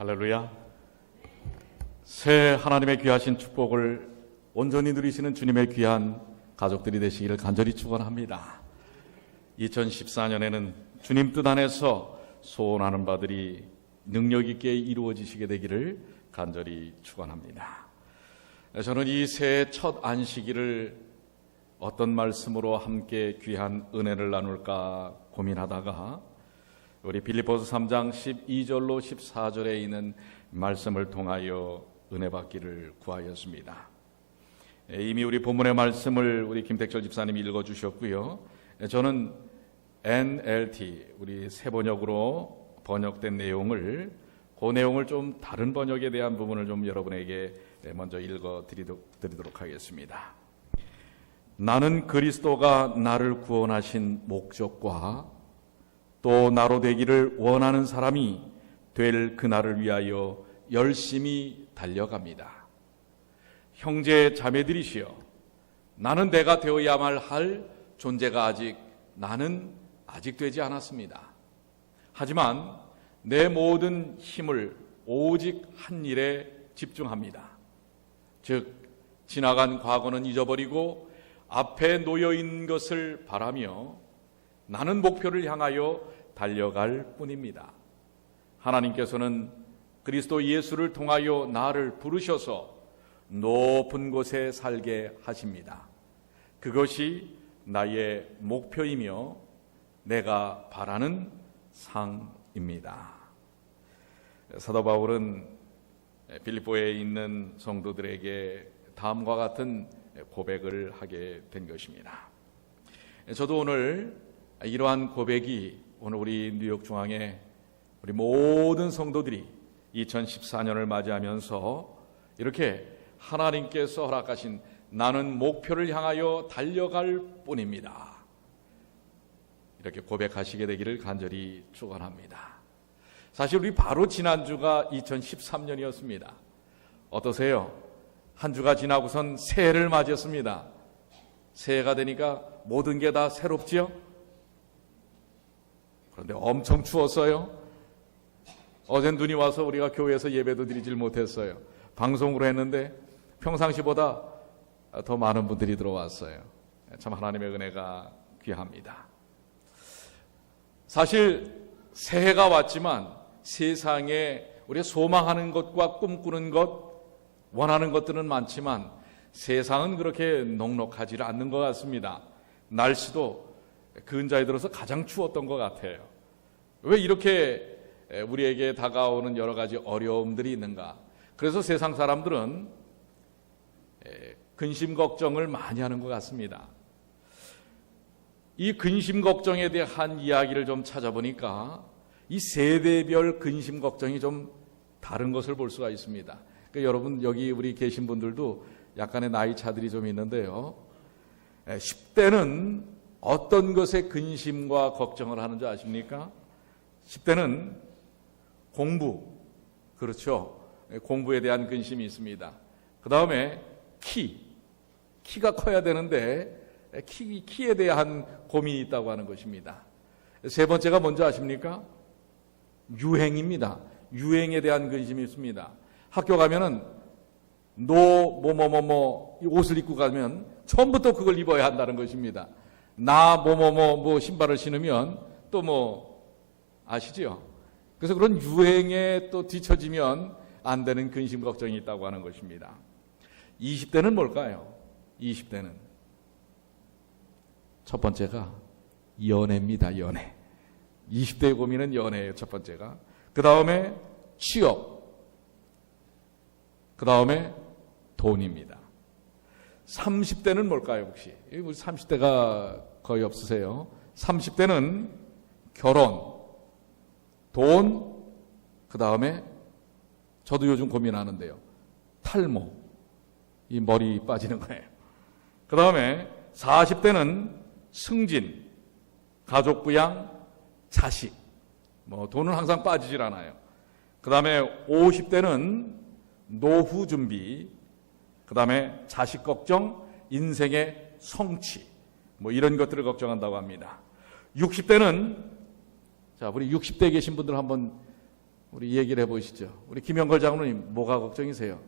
할렐루야. 새 하나님의 귀하신 축복을 온전히 누리시는 주님의 귀한 가족들이 되시기를 간절히 축원합니다. 2014년에는 주님 뜻 안에서 소원하는 바들이 능력 있게 이루어지시게 되기를 간절히 축원합니다. 저는 이 새해 첫 안식일을 어떤 말씀으로 함께 귀한 은혜를 나눌까 고민하다가 우리 빌립보서 3장 12절로 14절에 있는 말씀을 통하여 은혜 받기를 구하였습니다. 예, 이미 우리 본문의 말씀을 우리 김택철 집사님이 읽어 주셨고요. 예, 저는 NLT 우리 새 번역으로 번역된 내용을 그 내용을 좀 다른 번역에 대한 부분을 좀 여러분에게 예, 먼저 읽어 드리도록 하겠습니다. 나는 그리스도가 나를 구원하신 목적과 또 나로 되기를 원하는 사람이 될 그날을 위하여 열심히 달려갑니다. 형제 자매들이시여, 나는 내가 되어야만 할 존재가 아직 나는 아직 되지 않았습니다. 하지만 내 모든 힘을 오직 한 일에 집중합니다. 즉, 지나간 과거는 잊어버리고 앞에 놓여 있는 것을 바라며 나는 목표를 향하여 달려갈 뿐입니다. 하나님께서는 그리스도 예수를 통하여 나를 부르셔서 높은 곳에 살게 하십니다. 그것이 나의 목표이며 내가 바라는 상입니다. 사도 바울은 빌립보에 있는 성도들에게 다음과 같은 고백을 하게 된 것입니다. 저도 오늘 이러한 고백이 오늘 우리 뉴욕 중앙에 우리 모든 성도들이 2014년을 맞이하면서 이렇게 하나님께서 허락하신 나는 목표를 향하여 달려갈 뿐입니다. 이렇게 고백하시게 되기를 간절히 축원합니다. 사실 우리 바로 지난주가 2013년이었습니다. 어떠세요? 한 주가 지나고선 새해를 맞이했습니다. 새해가 되니까 모든 게 다 새롭지요? 그런데 엄청 추웠어요. 어젠 눈이 와서 우리가 교회에서 예배도 드리질 못했어요. 방송으로 했는데 평상시보다 더 많은 분들이 들어왔어요. 참 하나님의 은혜가 귀합니다. 사실 새해가 왔지만 세상에 우리가 소망하는 것과 꿈꾸는 것, 원하는 것들은 많지만 세상은 그렇게 넉넉하지 않는 것 같습니다. 날씨도 근자에 들어서 가장 추웠던 것 같아요. 왜 이렇게 우리에게 다가오는 여러 가지 어려움들이 있는가? 그래서 세상 사람들은 근심 걱정을 많이 하는 것 같습니다. 이 근심 걱정에 대한 이야기를 좀 찾아보니까 이 세대별 근심 걱정이 좀 다른 것을 볼 수가 있습니다. 그러니까 여러분 여기 우리 계신 분들도 약간의 나이 차들이 좀 있는데요. 10대는 어떤 것에 근심과 걱정을 하는 줄 아십니까? 10대는 공부, 그렇죠. 공부에 대한 근심이 있습니다. 그 다음에 키, 키가 커야 되는데 키, 키에 대한 고민이 있다고 하는 것입니다. 세 번째가 뭔지 아십니까? 유행입니다. 유행에 대한 근심이 있습니다. 학교 가면은 노, 뭐, 뭐, 뭐, 뭐, 옷을 입고 가면 처음부터 그걸 입어야 한다는 것입니다. 나, 뭐, 뭐, 뭐, 뭐, 신발을 신으면 또 뭐, 아시죠? 그래서 그런 유행에 또 뒤처지면 안 되는 근심 걱정이 있다고 하는 것입니다. 20대는 뭘까요? 20대는. 첫 번째가 연애입니다, 연애. 20대의 고민은 연애예요, 첫 번째가. 그 다음에 취업. 그 다음에 돈입니다. 30대는 뭘까요, 혹시? 우리 30대가 거의 없으세요. 30대는 결혼, 돈, 그 다음에 저도 요즘 고민하는데요. 탈모. 이 머리 빠지는 거예요. 그 다음에 40대는 승진, 가족 부양, 자식. 뭐 돈은 항상 빠지질 않아요. 그 다음에 50대는 노후 준비, 그 다음에 자식 걱정, 인생의 성취, 뭐 이런 것들을 걱정한다고 합니다. 60대는 자, 우리 60대 계신 분들 한번 우리 얘기를 해보시죠. 우리 김영걸 장로님 뭐가 걱정이세요?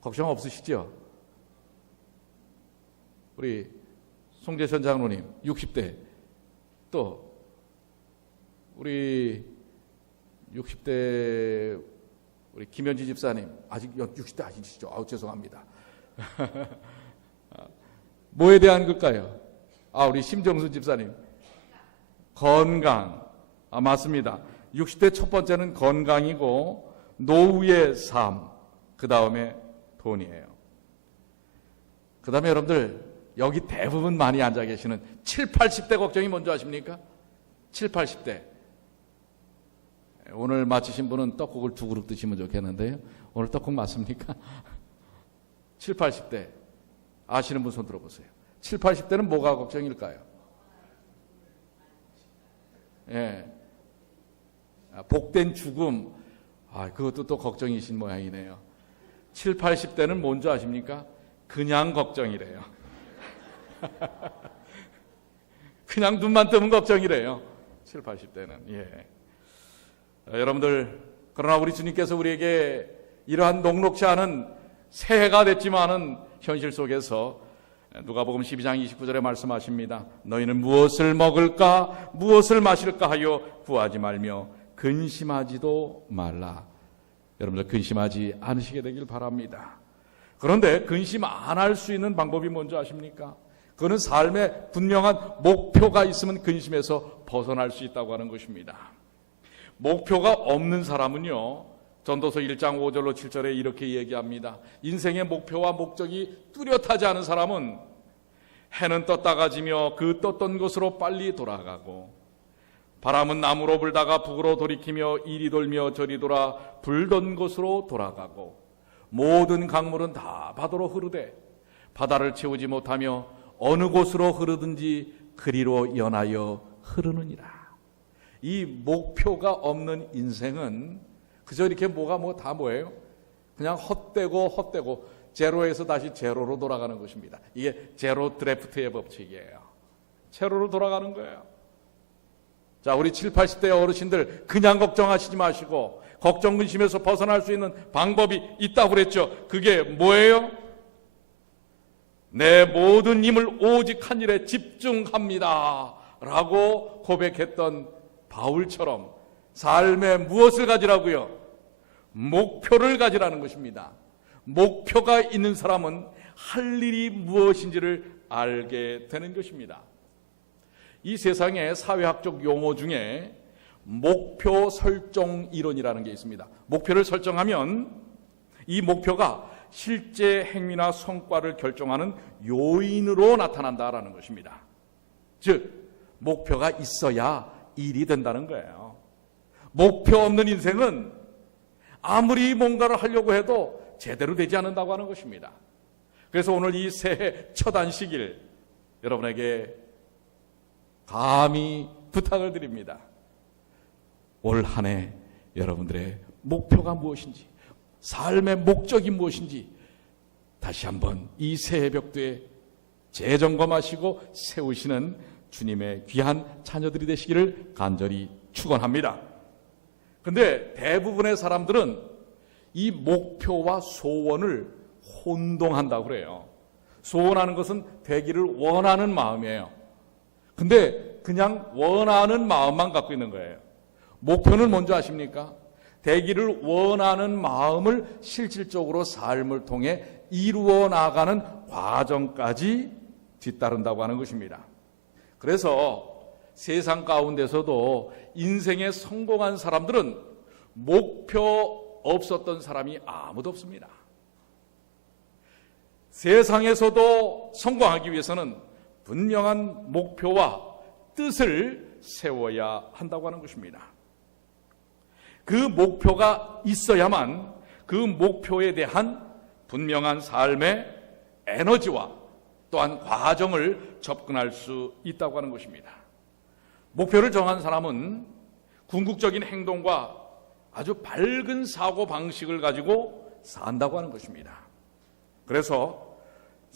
걱정 없으시죠? 우리 송재선 장로님 60대 또 우리 60대 우리 김현지 집사님 아직 60대 아니시죠? 아우 죄송합니다. 뭐에 대한 걸까요? 아 우리 심정순 집사님 건강 아 맞습니다. 60대 첫 번째는 건강이고 노후의 삶, 그 다음에 돈이에요. 그 다음에 여러분들 여기 대부분 많이 앉아 계시는 7, 80대 걱정이 뭔지 아십니까? 7, 80대. 오늘 마치신 분은 떡국을 두 그릇 드시면 좋겠는데요. 오늘 떡국 맞습니까? 7, 80대. 아시는 분 손 들어보세요. 7, 80대는 뭐가 걱정일까요? 예. 아, 복된 죽음. 아, 그것도 또 걱정이신 모양이네요. 7, 80대는 뭔지 아십니까? 그냥 걱정이래요. 그냥 눈만 뜨면 걱정이래요. 7, 80대는. 예. 아, 여러분들, 그러나 우리 주님께서 우리에게 이러한 녹록지 않은 새해가 됐지만은 현실 속에서 누가복음 12장 29절에 말씀하십니다. 너희는 무엇을 먹을까 무엇을 마실까 하여 구하지 말며 근심하지도 말라. 여러분들 근심하지 않으시게 되길 바랍니다. 그런데 근심 안 할 수 있는 방법이 뭔지 아십니까? 그거는 삶에 분명한 목표가 있으면 근심에서 벗어날 수 있다고 하는 것입니다. 목표가 없는 사람은요, 전도서 1장 5절로 7절에 이렇게 얘기합니다. 인생의 목표와 목적이 뚜렷하지 않은 사람은 해는 떴다가 지며 그 떴던 곳으로 빨리 돌아가고 바람은 남으로 불다가 북으로 돌이키며 이리 돌며 저리 돌아 불던 곳으로 돌아가고 모든 강물은 다 바다로 흐르되 바다를 채우지 못하며 어느 곳으로 흐르든지 그리로 연하여 흐르느니라. 이 목표가 없는 인생은 그저 이렇게 뭐가 뭐 다 뭐예요? 그냥 헛되고 헛되고 제로에서 다시 제로로 돌아가는 것입니다. 이게 제로 드래프트의 법칙이에요. 제로로 돌아가는 거예요. 자, 우리 7, 80대 어르신들 그냥 걱정하시지 마시고 걱정 근심에서 벗어날 수 있는 방법이 있다고 그랬죠. 그게 뭐예요? 내 모든 힘을 오직 한 일에 집중합니다. 라고 고백했던 바울처럼 삶에 무엇을 가지라고요? 목표를 가지라는 것입니다. 목표가 있는 사람은 할 일이 무엇인지를 알게 되는 것입니다. 이 세상에 사회학적 용어 중에 목표 설정 이론이라는 게 있습니다. 목표를 설정하면 이 목표가 실제 행위나 성과를 결정하는 요인으로 나타난다라는 것입니다. 즉, 목표가 있어야 일이 된다는 거예요. 목표 없는 인생은 아무리 뭔가를 하려고 해도 제대로 되지 않는다고 하는 것입니다. 그래서 오늘 이 새해 첫 안식일 여러분에게 감히 부탁을 드립니다. 올 한 해 여러분들의 목표가 무엇인지, 삶의 목적이 무엇인지 다시 한번 이 새해 벽두에 재점검하시고 세우시는 주님의 귀한 자녀들이 되시기를 간절히 축원합니다. 근데 대부분의 사람들은 이 목표와 소원을 혼동한다고 그래요. 소원하는 것은 되기를 원하는 마음이에요. 근데 그냥 원하는 마음만 갖고 있는 거예요. 목표는 뭔지 아십니까? 되기를 원하는 마음을 실질적으로 삶을 통해 이루어 나가는 과정까지 뒤따른다고 하는 것입니다. 그래서 세상 가운데서도 인생에 성공한 사람들은 목표 없었던 사람이 아무도 없습니다. 세상에서도 성공하기 위해서는 분명한 목표와 뜻을 세워야 한다고 하는 것입니다. 그 목표가 있어야만 그 목표에 대한 분명한 삶의 에너지와 또한 과정을 접근할 수 있다고 하는 것입니다. 목표를 정한 사람은 궁극적인 행동과 아주 밝은 사고 방식을 가지고 산다고 하는 것입니다. 그래서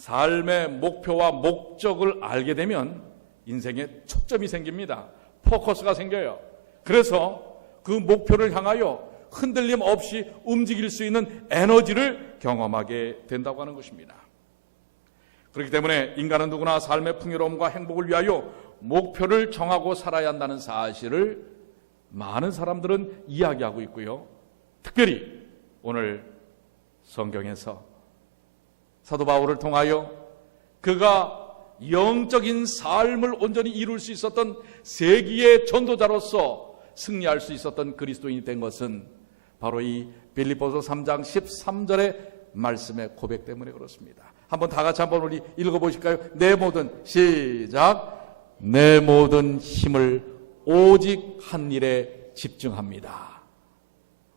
삶의 목표와 목적을 알게 되면 인생에 초점이 생깁니다. 포커스가 생겨요. 그래서 그 목표를 향하여 흔들림 없이 움직일 수 있는 에너지를 경험하게 된다고 하는 것입니다. 그렇기 때문에 인간은 누구나 삶의 풍요로움과 행복을 위하여 목표를 정하고 살아야 한다는 사실을 많은 사람들은 이야기하고 있고요. 특별히 오늘 성경에서 사도 바울을 통하여 그가 영적인 삶을 온전히 이룰 수 있었던 세기의 전도자로서 승리할 수 있었던 그리스도인이 된 것은 바로 이 빌립보서 3장 13절의 말씀의 고백 때문에 그렇습니다. 한번 다 같이 한번 우리 읽어 보실까요? 내 모든 시작 내 모든 힘을 오직 한 일에 집중합니다.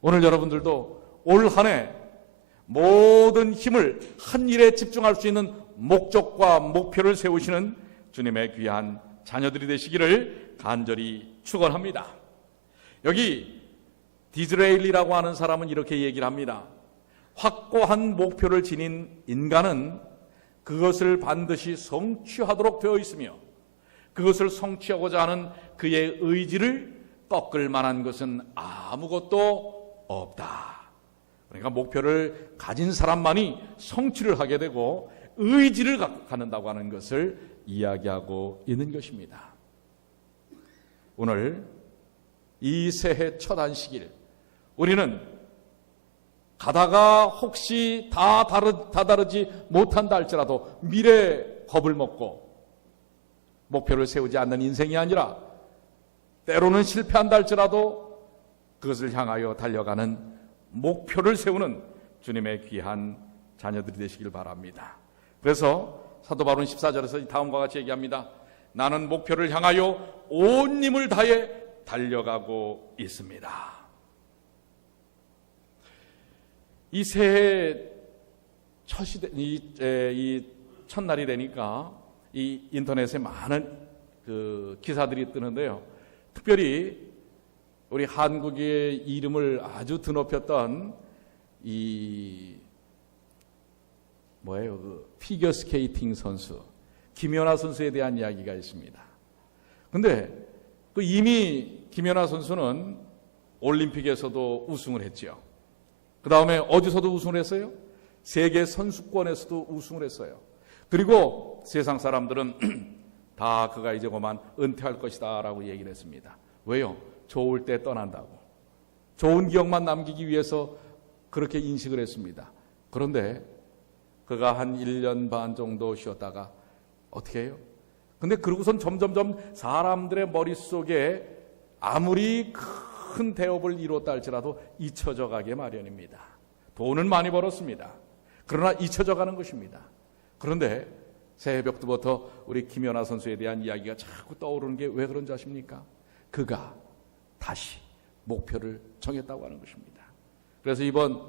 오늘 여러분들도 올 한해 모든 힘을 한 일에 집중할 수 있는 목적과 목표를 세우시는 주님의 귀한 자녀들이 되시기를 간절히 축원합니다. 여기 디즈레일이라고 하는 사람은 이렇게 얘기를 합니다. 확고한 목표를 지닌 인간은 그것을 반드시 성취하도록 되어 있으며 그것을 성취하고자 하는 그의 의지를 꺾을 만한 것은 아무것도 없다. 그러니까 목표를 가진 사람만이 성취를 하게 되고 의지를 갖는다고 하는 것을 이야기하고 있는 것입니다. 오늘 이 새해 첫 안식일 우리는 가다가 혹시 다 다르, 다 다르지 못한다 할지라도 미래 겁을 먹고 목표를 세우지 않는 인생이 아니라 때로는 실패한다 할지라도 그것을 향하여 달려가는 목표를 세우는 주님의 귀한 자녀들이 되시길 바랍니다. 그래서 사도 바울은 14절에서 다음과 같이 얘기합니다. 나는 목표를 향하여 온 힘을 다해 달려가고 있습니다. 이 새해 첫이 이, 이 첫날이 되니까 이 인터넷에 많은 그 기사들이 뜨는데요. 특별히 우리 한국의 이름을 아주 드높였던 이 뭐예요? 그 피겨 스케이팅 선수 김연아 선수에 대한 이야기가 있습니다. 근데 그 이미 김연아 선수는 올림픽에서도 우승을 했죠. 그 다음에 어디서도 우승을 했어요? 세계 선수권에서도 우승을 했어요. 그리고 세상 사람들은 다 그가 이제 그만 은퇴할 것이다 라고 얘기를 했습니다. 왜요? 좋을 때 떠난다고. 좋은 기억만 남기기 위해서 그렇게 인식을 했습니다. 그런데 그가 한 1년 반 정도 쉬었다가 어떻게 해요? 근데 그러고선 점점점 사람들의 머릿속에 아무리 큰 대업을 이뤘다 할지라도 잊혀져 가게 마련입니다. 돈은 많이 벌었습니다. 그러나 잊혀져 가는 것입니다. 그런데 새벽부터 우리 김연아 선수에 대한 이야기가 자꾸 떠오르는 게 왜 그런지 아십니까? 그가 다시 목표를 정했다고 하는 것입니다. 그래서 이번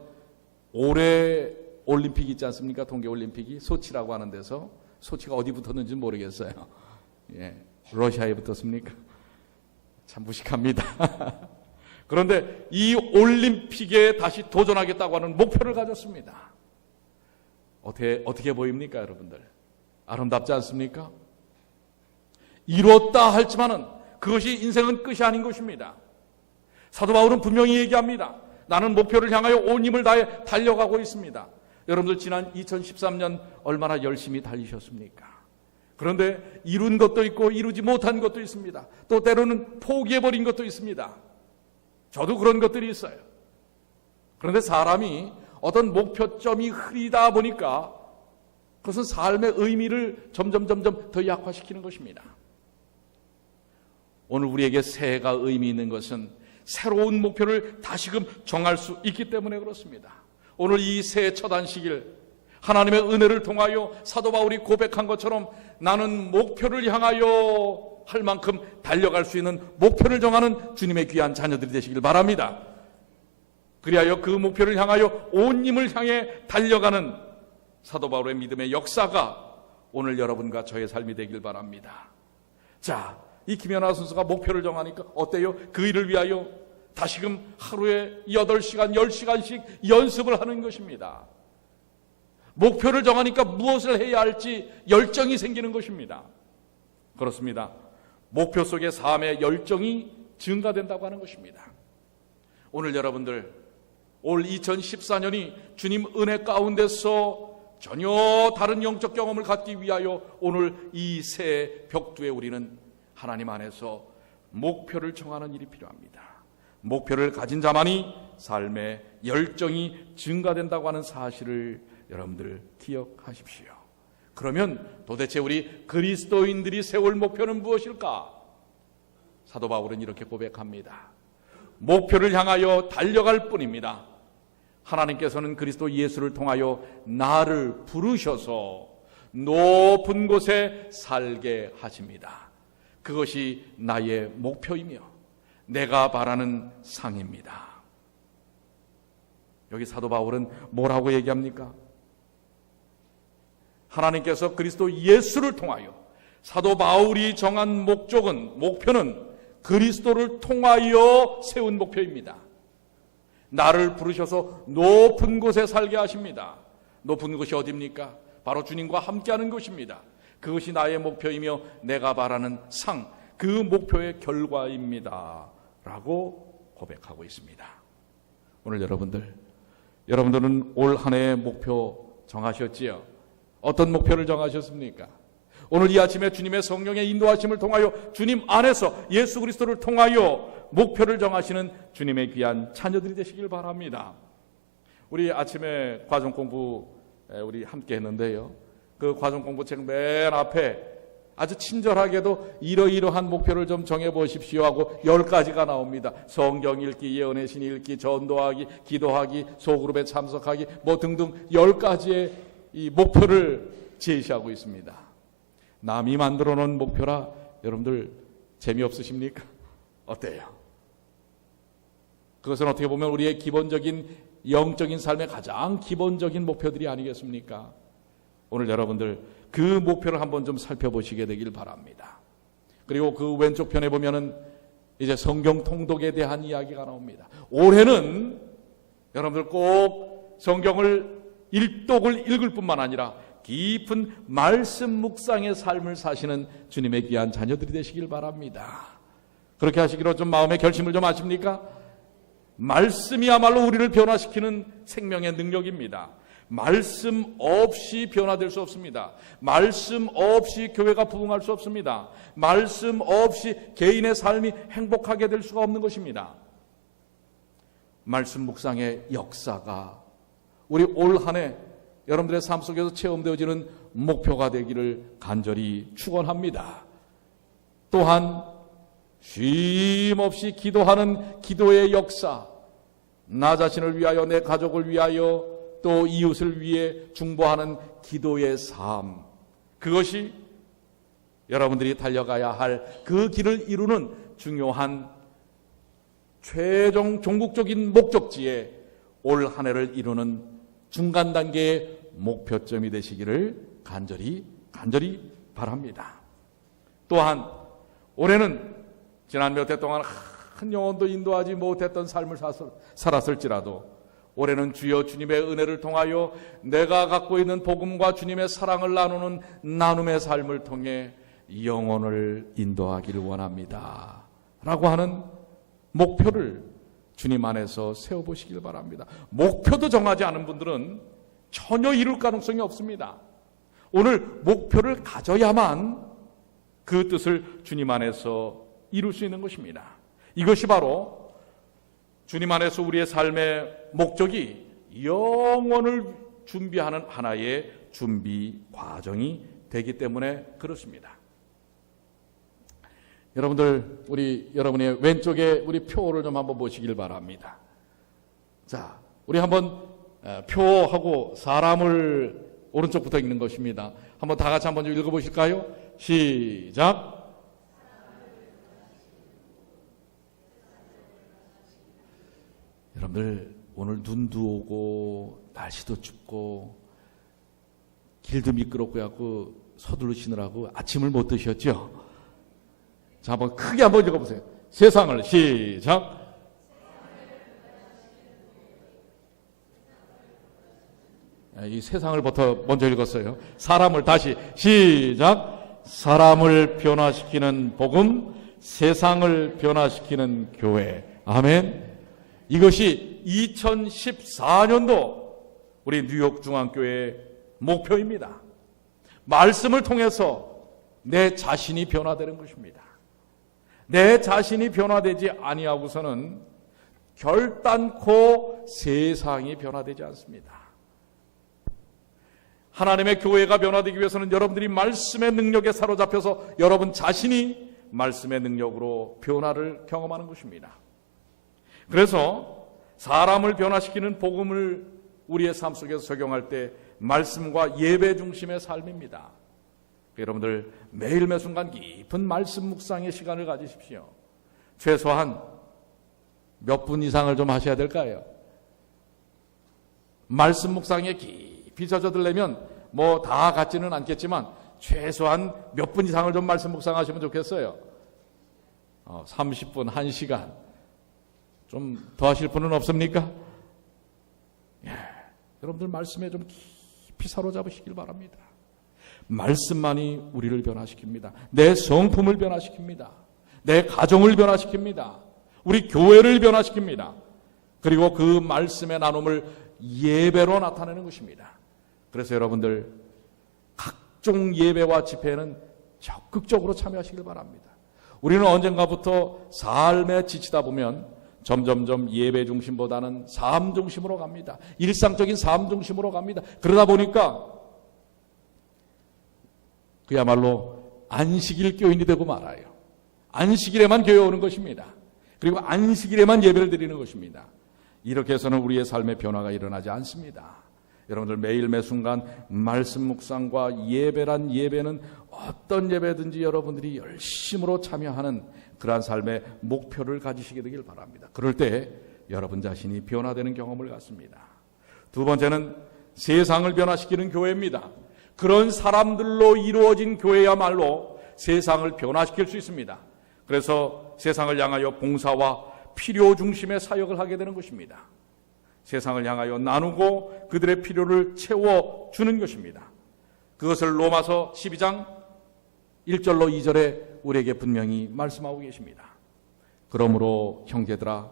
올해 올림픽 있지 않습니까? 동계 올림픽이 소치라고 하는 데서 소치가 어디 붙었는지 모르겠어요. 예, 러시아에 붙었습니까? 참 무식합니다. 그런데 이 올림픽에 다시 도전하겠다고 하는 목표를 가졌습니다. 어떻게 어떻게 보입니까, 여러분들? 아름답지 않습니까? 이뤘다 할지만은 그것이 인생은 끝이 아닌 것입니다. 사도 바울은 분명히 얘기합니다. 나는 목표를 향하여 온 힘을 다해 달려가고 있습니다. 여러분들 지난 2013년 얼마나 열심히 달리셨습니까? 그런데 이룬 것도 있고 이루지 못한 것도 있습니다. 또 때로는 포기해버린 것도 있습니다. 저도 그런 것들이 있어요. 그런데 사람이 어떤 목표점이 흐리다 보니까 그것은 삶의 의미를 점점 점점 더 약화시키는 것입니다. 오늘 우리에게 새해가 의미 있는 것은 새로운 목표를 다시금 정할 수 있기 때문에 그렇습니다. 오늘 이 새해 첫 안식일 하나님의 은혜를 통하여 사도 바울이 고백한 것처럼 나는 목표를 향하여 할 만큼 달려갈 수 있는 목표를 정하는 주님의 귀한 자녀들이 되시길 바랍니다. 그리하여 그 목표를 향하여 온 힘을 향해 달려가는 사도 바울의 믿음의 역사가 오늘 여러분과 저의 삶이 되길 바랍니다. 자, 이 김연아 선수가 목표를 정하니까 어때요? 그 일을 위하여 다시금 하루에 8시간, 10시간씩 연습을 하는 것입니다. 목표를 정하니까 무엇을 해야 할지 열정이 생기는 것입니다. 그렇습니다. 목표 속에 삶의 열정이 증가된다고 하는 것입니다. 오늘 여러분들 올 2014년이 주님 은혜 가운데서 전혀 다른 영적 경험을 갖기 위하여 오늘 이 새 벽두에 우리는 하나님 안에서 목표를 정하는 일이 필요합니다. 목표를 가진 자만이 삶의 열정이 증가된다고 하는 사실을 여러분들 기억하십시오. 그러면 도대체 우리 그리스도인들이 세울 목표는 무엇일까? 사도 바울은 이렇게 고백합니다. 목표를 향하여 달려갈 뿐입니다. 하나님께서는 그리스도 예수를 통하여 나를 부르셔서 높은 곳에 살게 하십니다. 그것이 나의 목표이며 내가 바라는 상입니다. 여기 사도 바울은 뭐라고 얘기합니까? 하나님께서 그리스도 예수를 통하여 사도 바울이 정한 목적은 목표는 그리스도를 통하여 세운 목표입니다. 나를 부르셔서 높은 곳에 살게 하십니다. 높은 곳이 어디입니까? 바로 주님과 함께하는 곳입니다. 그것이 나의 목표이며 내가 바라는 상, 그 목표의 결과입니다. 라고 고백하고 있습니다. 오늘 여러분들, 여러분들은 올 한 해의 목표 정하셨지요? 어떤 목표를 정하셨습니까? 오늘 이 아침에 주님의 성령의 인도하심을 통하여 주님 안에서 예수 그리스도를 통하여 목표를 정하시는 주님의 귀한 자녀들이 되시길 바랍니다. 우리 아침에 과정 공부 우리 함께 했는데요. 그 과정 공부책 맨 앞에 아주 친절하게도 이러이러한 목표를 좀 정해 보십시오 하고 열 가지가 나옵니다. 성경 읽기, 예언의 신 읽기, 전도하기, 기도하기, 소그룹에 참석하기 뭐 등등 열 가지의 이 목표를 제시하고 있습니다. 남이 만들어 놓은 목표라 여러분들 재미없으십니까? 어때요? 그것은 어떻게 보면 우리의 기본적인 영적인 삶의 가장 기본적인 목표들이 아니겠습니까? 오늘 여러분들 그 목표를 한번 좀 살펴보시게 되길 바랍니다. 그리고 그 왼쪽 편에 보면은 이제 성경 통독에 대한 이야기가 나옵니다. 올해는 여러분들 꼭 성경을 일독을 읽을 뿐만 아니라 깊은 말씀 묵상의 삶을 사시는 주님의 귀한 자녀들이 되시길 바랍니다. 그렇게 하시기로 좀 마음의 결심을 좀 하십니까? 말씀이야말로 우리를 변화시키는 생명의 능력입니다. 말씀 없이 변화될 수 없습니다. 말씀 없이 교회가 부흥할 수 없습니다. 말씀 없이 개인의 삶이 행복하게 될 수가 없는 것입니다. 말씀 묵상의 역사가 우리 올 한 해 여러분들의 삶 속에서 체험되어지는 목표가 되기를 간절히 축원합니다. 또한 쉼 없이 기도하는 기도의 역사, 나 자신을 위하여 내 가족을 위하여 또 이웃을 위해 중보하는 기도의 삶, 그것이 여러분들이 달려가야 할 그 길을 이루는 중요한 최종 종국적인 목적지에 올 한 해를 이루는 중간 단계의 목표점이 되시기를 간절히 간절히 바랍니다. 또한 올해는 지난 몇 해 동안 한 영혼도 인도하지 못했던 삶을 살았을지라도 올해는 주여 주님의 은혜를 통하여 내가 갖고 있는 복음과 주님의 사랑을 나누는 나눔의 삶을 통해 영혼을 인도하기를 원합니다. 라고 하는 목표를 주님 안에서 세워보시길 바랍니다. 목표도 정하지 않은 분들은 전혀 이룰 가능성이 없습니다. 오늘 목표를 가져야만 그 뜻을 주님 안에서 이룰 수 있는 것입니다. 이것이 바로 주님 안에서 우리의 삶의 목적이 영원을 준비하는 하나의 준비 과정이 되기 때문에 그렇습니다. 여러분들 우리 여러분의 왼쪽에 우리 표를 좀 한번 보시길 바랍니다. 자, 우리 한번 표하고 사람을 오른쪽부터 읽는 것입니다. 한번 다 같이 한번 좀 읽어 보실까요? 시작. 여러분들 오늘 눈도 오고 날씨도 춥고 길도 미끄럽고 해갖고 서두르시느라고 아침을 못 드셨죠? 자 한번 크게 한번 읽어보세요. 세상을 시작. 아, 이 세상을부터 먼저 읽었어요. 사람을 다시 시작. 사람을 변화시키는 복음, 세상을 변화시키는 교회. 아멘. 이것이 2014년도 우리 뉴욕 중앙교회의 목표입니다. 말씀을 통해서 내 자신이 변화되는 것입니다. 내 자신이 변화되지 아니하고서는 결단코 세상이 변화되지 않습니다. 하나님의 교회가 변화되기 위해서는 여러분들이 말씀의 능력에 사로잡혀서 여러분 자신이 말씀의 능력으로 변화를 경험하는 것입니다. 그래서 사람을 변화시키는 복음을 우리의 삶 속에서 적용할 때 말씀과 예배 중심의 삶입니다. 여러분들 매일 매 순간 깊은 말씀 묵상의 시간을 가지십시오. 최소한 몇 분 이상을 좀 하셔야 될까요? 말씀 묵상에 깊이 젖어들려면 뭐 다 같지는 않겠지만 최소한 몇 분 이상을 좀 말씀 묵상하시면 좋겠어요. 어, 30분, 1시간. 좀 더 하실 분은 없습니까? 예, 여러분들 말씀에 좀 깊이 사로잡으시길 바랍니다. 말씀만이 우리를 변화시킵니다. 내 성품을 변화시킵니다. 내 가정을 변화시킵니다. 우리 교회를 변화시킵니다. 그리고 그 말씀의 나눔을 예배로 나타내는 것입니다. 그래서 여러분들 각종 예배와 집회에는 적극적으로 참여하시길 바랍니다. 우리는 언젠가부터 삶에 지치다 보면 점점점 예배 중심보다는 삶 중심으로 갑니다. 일상적인 삶 중심으로 갑니다. 그러다 보니까 그야말로 안식일 교인이 되고 말아요. 안식일에만 교회 오는 것입니다. 그리고 안식일에만 예배를 드리는 것입니다. 이렇게 해서는 우리의 삶의 변화가 일어나지 않습니다. 여러분들 매일 매 순간 말씀 묵상과 예배란 예배는 어떤 예배든지 여러분들이 열심으로 참여하는 그러한 삶의 목표를 가지시게 되길 바랍니다. 그럴 때 여러분 자신이 변화되는 경험을 갖습니다. 두 번째는 세상을 변화시키는 교회입니다. 그런 사람들로 이루어진 교회야말로 세상을 변화시킬 수 있습니다. 그래서 세상을 향하여 봉사와 필요 중심의 사역을 하게 되는 것입니다. 세상을 향하여 나누고 그들의 필요를 채워 주는 것입니다. 그것을 로마서 12장 1절로 2절에 우리에게 분명히 말씀하고 계십니다. 그러므로 형제들아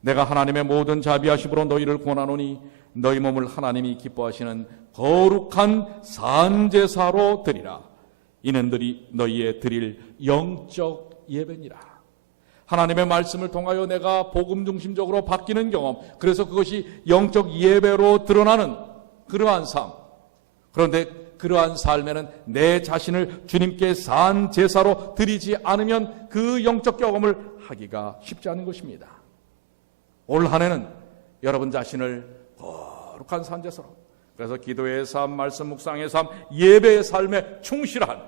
내가 하나님의 모든 자비하심으로 너희를 권하노니 너희 몸을 하나님이 기뻐하시는 거룩한 산제사로 드리라. 이는 너희의 드릴 영적 예배니라. 하나님의 말씀을 통하여 내가 복음 중심적으로 바뀌는 경험, 그래서 그것이 영적 예배로 드러나는 그러한 삶. 그런데 그러한 삶에는 내 자신을 주님께 산 제사로 드리지 않으면 그 영적 경험을 하기가 쉽지 않은 것입니다. 올 한 해는 여러분 자신을 거룩한 산 제사로 그래서 기도의 삶, 말씀 묵상의 삶, 예배의 삶에 충실한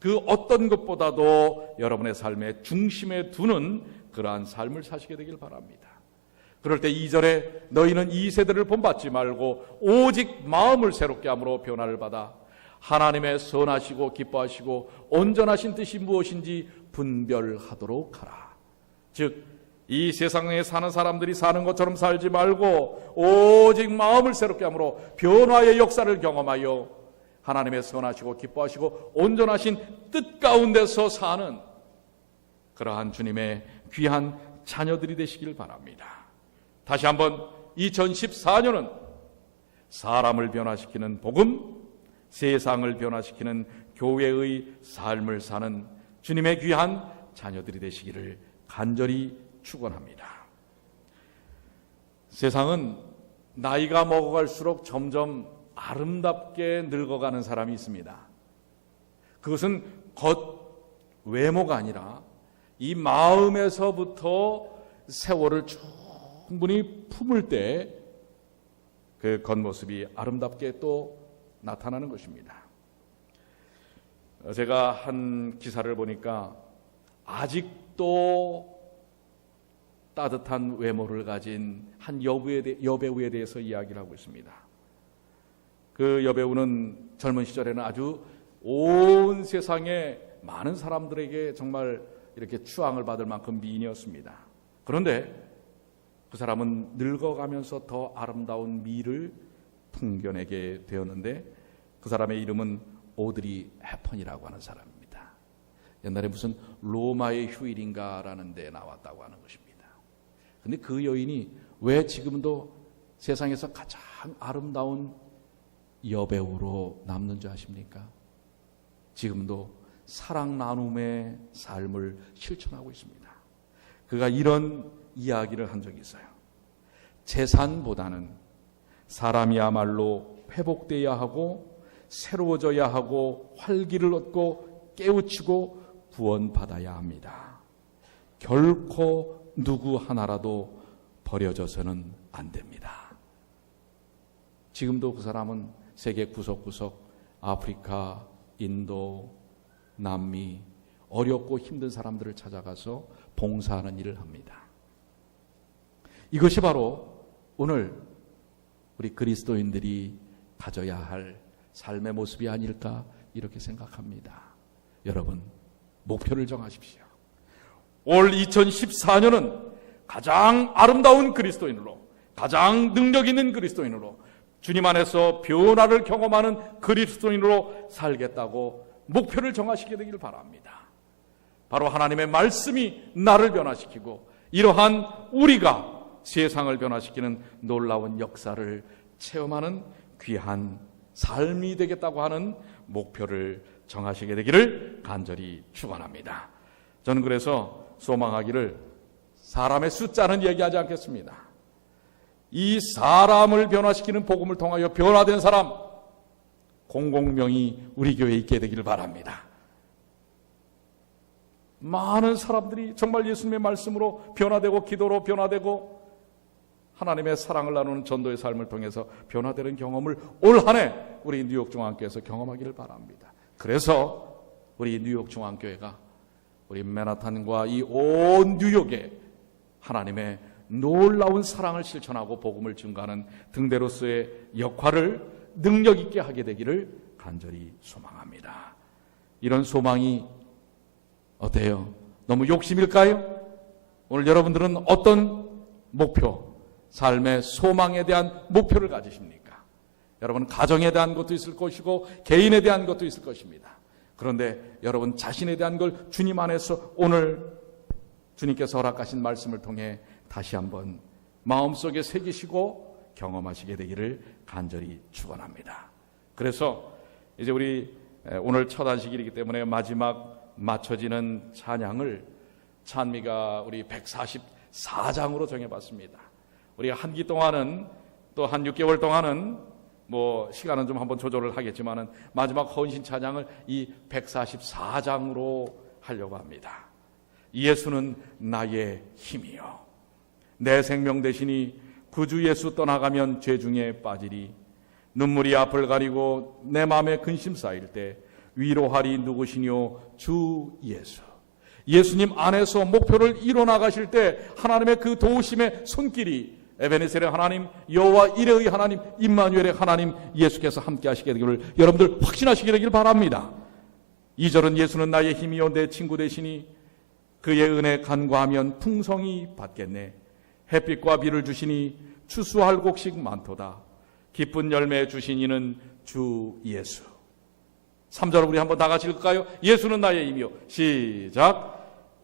그 어떤 것보다도 여러분의 삶의 중심에 두는 그러한 삶을 사시게 되길 바랍니다. 그럴 때 2절에 너희는 이 세대를 본받지 말고 오직 마음을 새롭게 함으로 변화를 받아 하나님의 선하시고 기뻐하시고 온전하신 뜻이 무엇인지 분별하도록 하라. 즉, 이 세상에 사는 사람들이 사는 것처럼 살지 말고 오직 마음을 새롭게 함으로 변화의 역사를 경험하여 하나님의 선하시고 기뻐하시고 온전하신 뜻 가운데서 사는 그러한 주님의 귀한 자녀들이 되시길 바랍니다. 다시 한번 2014년은 사람을 변화시키는 복음, 세상을 변화시키는 교회의 삶을 사는 주님의 귀한 자녀들이 되시기를 간절히 축원합니다. 세상은 나이가 먹어갈수록 점점 아름답게 늙어가는 사람이 있습니다. 그것은 겉 외모가 아니라 이 마음에서부터 세월을 충분히 품을 때 그 겉모습이 아름답게 또 나타나는 것입니다. 제가 한 기사를 보니까 아직도 따뜻한 외모를 가진 한 여배우에, 여배우에 대해서 이야기를 하고 있습니다. 그 여배우는 젊은 시절에는 아주 온 세상에 많은 사람들에게 정말 이렇게 추앙을 받을 만큼 미인이었습니다. 그런데 그 사람은 늙어가면서 더 아름다운 미를 풍겨내게 되었는데 그 사람의 이름은 오드리 해펀이라고 하는 사람입니다. 옛날에 무슨 로마의 휴일인가라는 데 나왔다고 하는 것입니다. 근데 그 여인이 왜 지금도 세상에서 가장 아름다운 여배우로 남는 줄 아십니까? 지금도 사랑 나눔의 삶을 실천하고 있습니다. 그가 이런 이야기를 한 적이 있어요. 재산보다는 사람이야말로 회복돼야 하고 새로워져야 하고 활기를 얻고 깨우치고 구원받아야 합니다. 결코 누구 하나라도 버려져서는 안 됩니다. 지금도 그 사람은 세계 구석구석 아프리카, 인도, 남미 어렵고 힘든 사람들을 찾아가서 봉사하는 일을 합니다. 이것이 바로 오늘 우리 그리스도인들이 가져야 할 삶의 모습이 아닐까 이렇게 생각합니다. 여러분, 목표를 정하십시오. 올 2014년은 가장 아름다운 그리스도인으로, 가장 능력 있는 그리스도인으로, 주님 안에서 변화를 경험하는 그리스도인으로 살겠다고 목표를 정하시게 되기를 바랍니다. 바로 하나님의 말씀이 나를 변화시키고 이러한 우리가 세상을 변화시키는 놀라운 역사를 체험하는 귀한 삶이 되겠다고 하는 목표를 정하시게 되기를 간절히 축원합니다. 저는 그래서 소망하기를 사람의 숫자는 얘기하지 않겠습니다. 이 사람을 변화시키는 복음을 통하여 변화된 사람 공공명이 우리 교회에 있게 되기를 바랍니다. 많은 사람들이 정말 예수님의 말씀으로 변화되고 기도로 변화되고 하나님의 사랑을 나누는 전도의 삶을 통해서 변화되는 경험을 올 한 해 우리 뉴욕 중앙교회에서 경험하기를 바랍니다. 그래서 우리 뉴욕 중앙교회가 우리 맨하탄과 이 온 뉴욕에 하나님의 놀라운 사랑을 실천하고 복음을 증가하는 등대로서의 역할을 능력 있게 하게 되기를 간절히 소망합니다. 이런 소망이 어때요? 너무 욕심일까요? 오늘 여러분들은 어떤 목표, 삶의 소망에 대한 목표를 가지십니까? 여러분 가정에 대한 것도 있을 것이고 개인에 대한 것도 있을 것입니다. 그런데 여러분 자신에 대한 걸 주님 안에서 오늘 주님께서 허락하신 말씀을 통해 다시 한번 마음속에 새기시고 경험하시게 되기를 간절히 축원합니다. 그래서 이제 우리 오늘 첫 안식일이기 때문에 마지막 맞춰지는 찬양을 찬미가 우리 144장으로 정해봤습니다. 우리가 한 기 동안은 또 한 6개월 동안은 뭐 시간은 좀 한번 조절을 하겠지만은 마지막 헌신 찬양을 이 144장으로 하려고 합니다. 예수는 나의 힘이요. 내 생명 대신이 구주 예수 떠나가면 죄 중에 빠지리. 눈물이 앞을 가리고 내 마음에 근심 쌓일 때 위로하리 누구시뇨 주 예수. 예수님 안에서 목표를 이뤄 나가실 때 하나님의 그 도우심의 손길이 에베네셀의 하나님, 여호와 이레의 하나님, 임마누엘의 하나님 예수께서 함께 하시게 되기를 여러분들 확신하시게 되기를 바랍니다. 2절은 예수는 나의 힘이요 내 친구 되시니 그의 은혜 간과하면 풍성이 받겠네. 햇빛과 비를 주시니 추수할 곡식 많도다. 기쁜 열매 주신 이는 주 예수. 3절 우리 한번 다 같이 읽을까요? 예수는 나의 힘이요. 시작.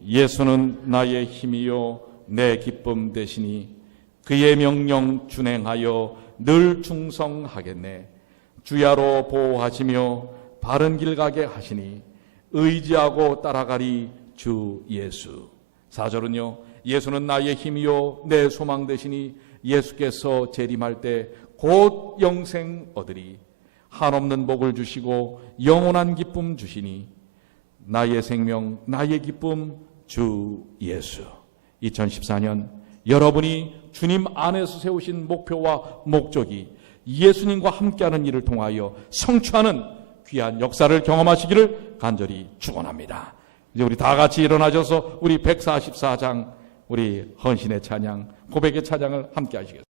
예수는 나의 힘이요 내 기쁨 되시니 그의 명령 준행하여 늘 충성하겠네. 주야로 보호하시며 바른 길 가게 하시니 의지하고 따라가리 주 예수. 4절은요. 예수는 나의 힘이요 내 소망 되시니 예수께서 재림할 때 곧 영생 얻으리 한없는 복을 주시고 영원한 기쁨 주시니 나의 생명 나의 기쁨 주 예수 2014년 여러분이 주님 안에서 세우신 목표와 목적이 예수님과 함께하는 일을 통하여 성취하는 귀한 역사를 경험하시기를 간절히 축원합니다. 이제 우리 다 같이 일어나셔서 우리 144장 우리 헌신의 찬양 고백의 찬양을 함께 하시겠습니다.